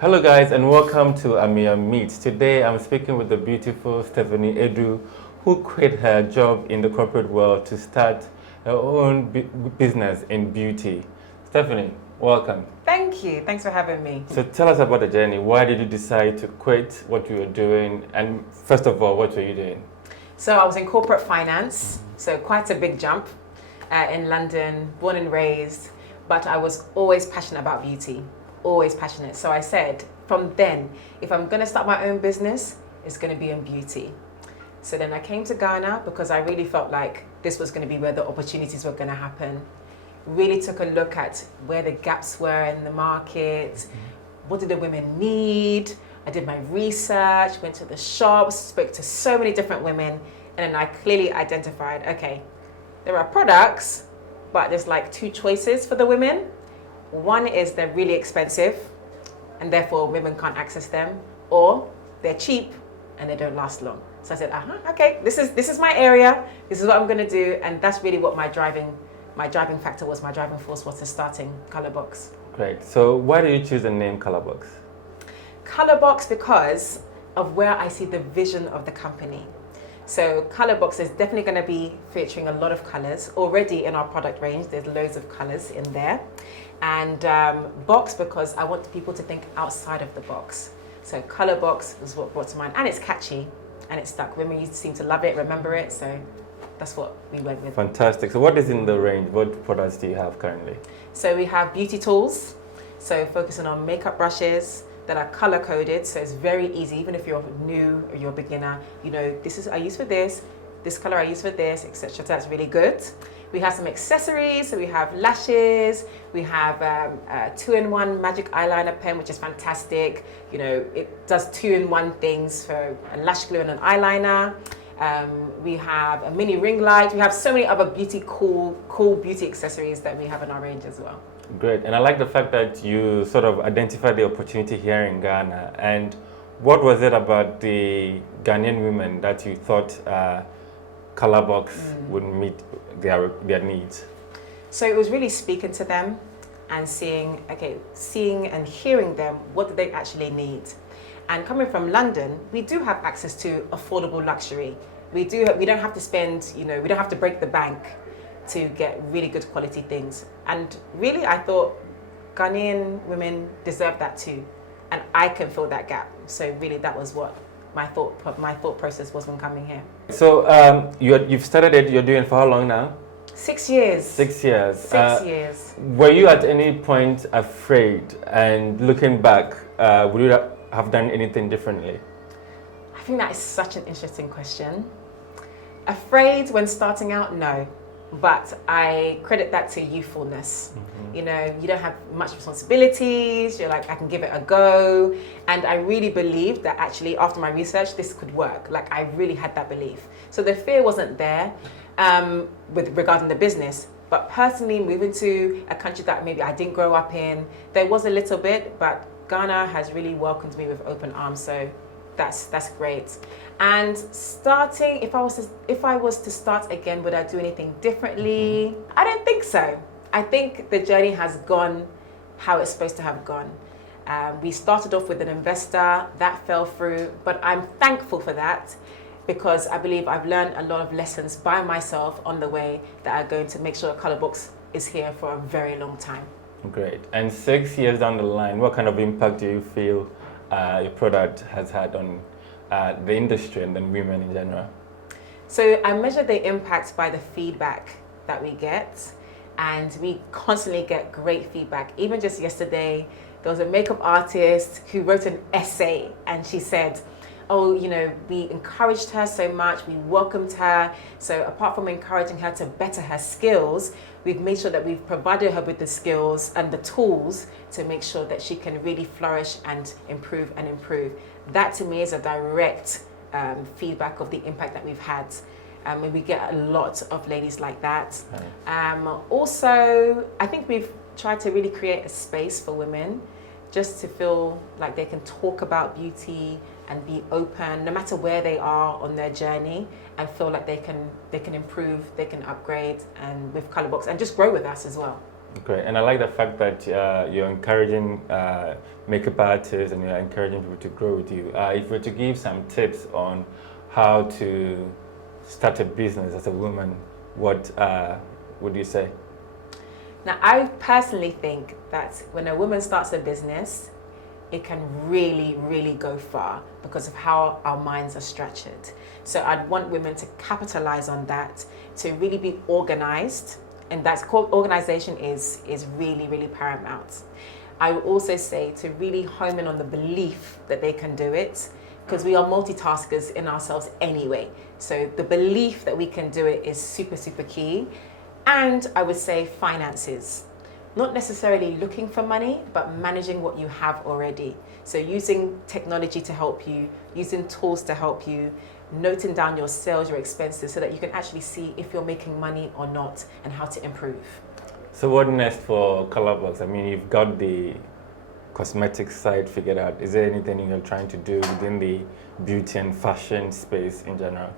Hello guys and welcome to Ameyaw Meet. Today I'm speaking with the beautiful Stephanie Edu, who quit her job in the corporate world to start her own business in beauty. Stephanie, welcome. Thank you. Thanks for having me. So tell us about the journey. Why did you decide to quit what you were doing? And first of all, what were you doing? So I was in corporate finance, so quite a big jump in London, born and raised, but I was always passionate about beauty, always passionate. So I said, from then, if I'm going to start my own business, it's going to be in beauty. So then I came to Ghana because I really felt like this was going to be where the opportunities were going to happen. Really took a look at where the gaps were in the market, what did the women need. I did my research, went to the shops, spoke to so many different women, and then I clearly identified, okay, there are products, but there's like two choices for the women. One is they're really expensive, and therefore women can't access them, or they're cheap and they don't last long. So I said, okay, this is my area, this is what I'm gonna do, and that's really what my driving factor was, my driving force was to starting Colourbox. Great. So why did you choose the name Colorbox? Colourbox because of where I see the vision of the company. So Colourbox is definitely going to be featuring a lot of colors. Already in our product range, there's loads of colors in there. And box because I want people to think outside of the box. So Colourbox was what brought to mind. And it's catchy and it's stuck. Women seem to love it, remember it. So that's what we went with. Fantastic. So what is in the range? What products do you have currently? So we have beauty tools. So focusing on makeup brushes that are color coded, so it's very easy, even if you're new or you're a beginner, you know, this is I use for this color I use for this, etc. So that's really good. We have some accessories, so we have lashes, we have a 2-in-1 magic eyeliner pen, which is fantastic. You know, it does 2-in-1 things for a lash glue and an eyeliner. We have a mini ring light. We have so many other cool beauty accessories that we have in our range as well. Great, and I like the fact that you sort of identified the opportunity here in Ghana. And what was it about the Ghanaian women that you thought Colorbox would meet their needs? So it was really speaking to them and seeing and hearing them, what do they actually need? And coming from London, we do have access to affordable luxury. We don't have to spend, we don't have to break the bank to get really good quality things. And really, I thought Ghanaian women deserve that too. And I can fill that gap. So really, that was what my thought process was when coming here. So you've started it, you're doing for how long now? 6 years. 6 years. 6 years. Were you at any point afraid? And looking back, would you have done anything differently? I think that is such an interesting question. Afraid when starting out, no. But I credit that to youthfulness. You know, you don't have much responsibilities. You're like, I can give it a go. And I really believed that actually after my research, this could work. Like I really had that belief. So the fear wasn't there regarding the business. But personally, moving to a country that maybe I didn't grow up in, there was a little bit, but Ghana has really welcomed me with open arms. So that's great. And starting, if I was to start again, would I do anything differently? I don't think so. I think the journey has gone how it's supposed to have gone. We started off with an investor, that fell through, but I'm thankful for that because I believe I've learned a lot of lessons by myself on the way that are going to make sure Colourbox is here for a very long time. Great. And 6 years down the line, what kind of impact do you feel your product has had on the industry and then women in general? So I measure the impact by the feedback that we get, and we constantly get great feedback. Even just yesterday, there was a makeup artist who wrote an essay and she said, oh, we encouraged her so much, we welcomed her. So apart from encouraging her to better her skills, we've made sure that we've provided her with the skills and the tools to make sure that she can really flourish and improve and improve. That to me is a direct feedback of the impact that we've had. And we get a lot of ladies like that. Also, I think we've tried to really create a space for women just to feel like they can talk about beauty and be open no matter where they are on their journey, and feel like they can improve, they can upgrade, and with Colourbox, and just grow with us as well. Great, and I like the fact that you're encouraging makeup artists and you're encouraging people to grow with you. If you were to give some tips on how to start a business as a woman, what would you say? Now, I personally think that when a woman starts a business, it can really, really go far because of how our minds are structured. So I'd want women to capitalize on that, to really be organized, and that's called organization is really, really paramount. I would also say to really home in on the belief that they can do it, because we are multitaskers in ourselves anyway. So the belief that we can do it is super, super key. And I would say finances. Not necessarily looking for money, but managing what you have already. So using technology to help you, using tools to help you, noting down your sales, your expenses, so that you can actually see if you're making money or not and how to improve. So what next for Colorbox? I mean, you've got the cosmetic side figured out. Is there anything you're trying to do within the beauty and fashion space in general?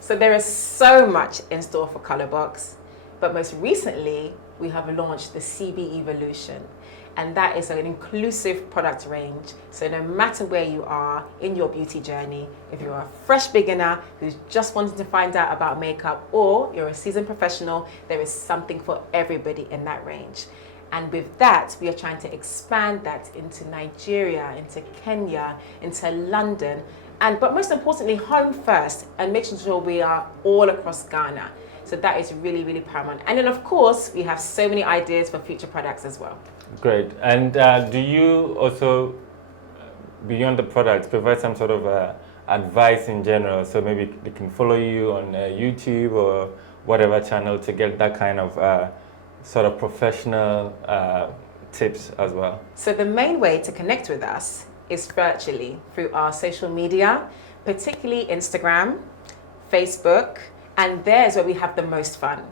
So there is so much in store for Colorbox, but most recently, we have launched the CB Evolution, and that is an inclusive product range. So no matter where you are in your beauty journey, if you're a fresh beginner who's just wanting to find out about makeup, or you're a seasoned professional, there is something for everybody in that range. And with that, we are trying to expand that into Nigeria, into Kenya, into London, but most importantly, home first, and making sure we are all across Ghana. So that is really, really paramount. And then of course, we have so many ideas for future products as well. Great. And do you also, beyond the products, provide some sort of advice in general? So maybe they can follow you on YouTube or whatever channel to get that kind of sort of professional tips as well. So the main way to connect with us is virtually through our social media, particularly Instagram, Facebook, and there's where we have the most fun.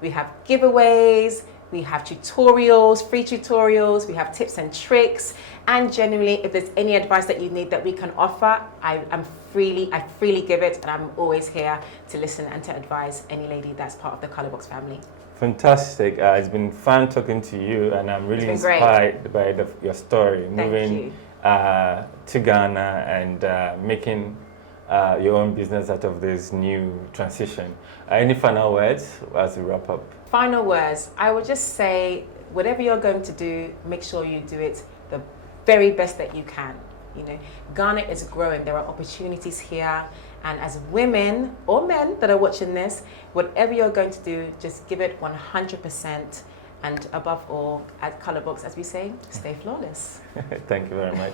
We have giveaways, we have tutorials, free tutorials, we have tips and tricks, and generally, if there's any advice that you need that we can offer, I freely give it, and I'm always here to listen and to advise any lady that's part of the Colorbox family. Fantastic. It's been fun talking to you, and I'm really inspired by your story, moving to Ghana and making your own business out of this new transition. Any final words as we wrap up? Final words. I would just say, whatever you're going to do, make sure you do it the very best that you can. You know, Ghana is growing. There are opportunities here. And as women or men that are watching this, whatever you're going to do, just give it 100%. And above all, at Colorbox, as we say, stay flawless. Thank you very much.